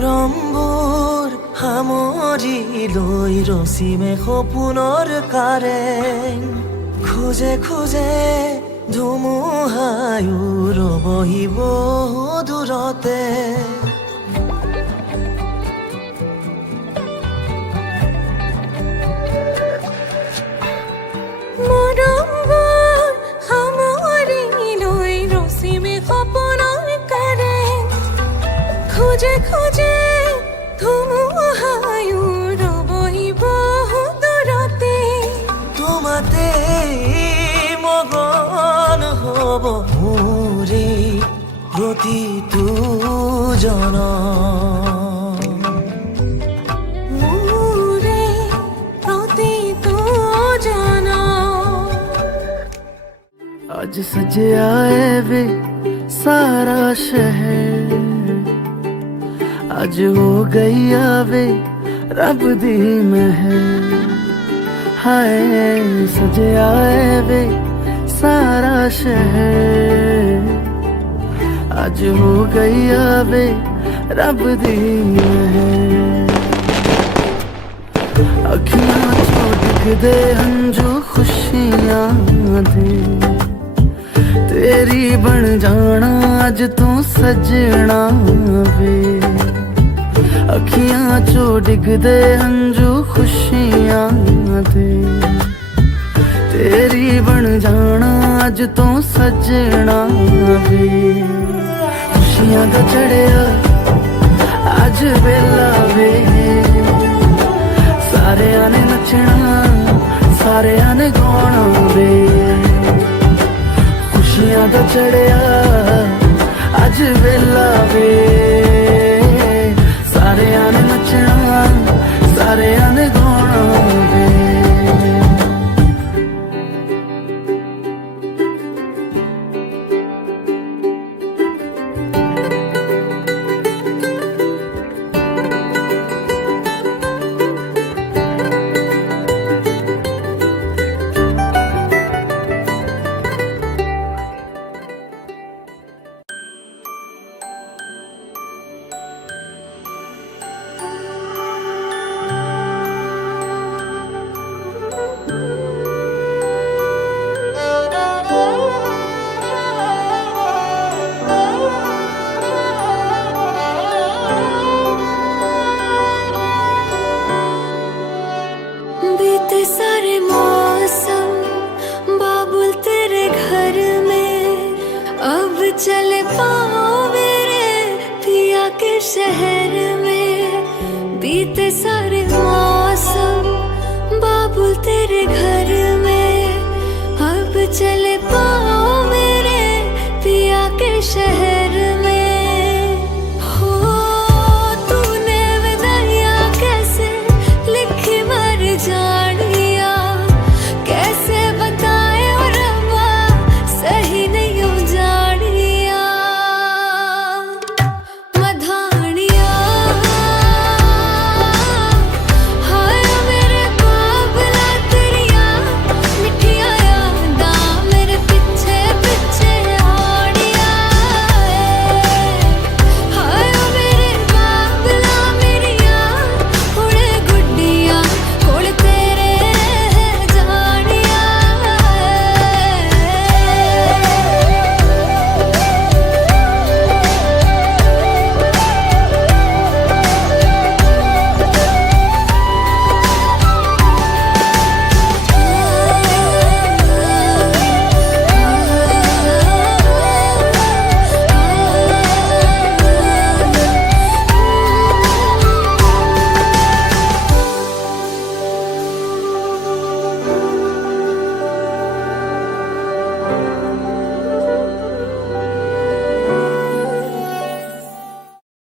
মৰমবোৰ সামৰি লৈ ৰচিমে সপোনৰ কাৰেং খোজে খোজে ধুমুহায়ো ৰবহিব দূৰতে খোজে খোজে ধুমুহায়ো ৰবহিব দূৰতে তোমাতে মগন হ'ব মোৰে প্ৰতিটো জনম মোৰে প্ৰতিটো জনম आज सजे आए वे सारा शहर आज हो गई आवे रब दी महर हाय सजे आए वे सारा शहर आज हो गई आवे रब दी महर अखियां छोड़ दे हंजू खुशियां दे तेरी बन जाना अज तू सजना वे अखियां चो डिगदे हंजू खुशियां दे तेरी बन जाना अज तू सजना वे खुशियां दा चढ़िया अज वेला वे सारे ने नचना सारे ने गाना वे खुशियां दा चढ़िया अज वेला वे सारे ने नचना सारे ने गाना वे चल पाओ मेरे पिया के शहर में बीते सारे मौसम बाबुल तेरे घर में अब चल पाओ मेरे पिया के शहर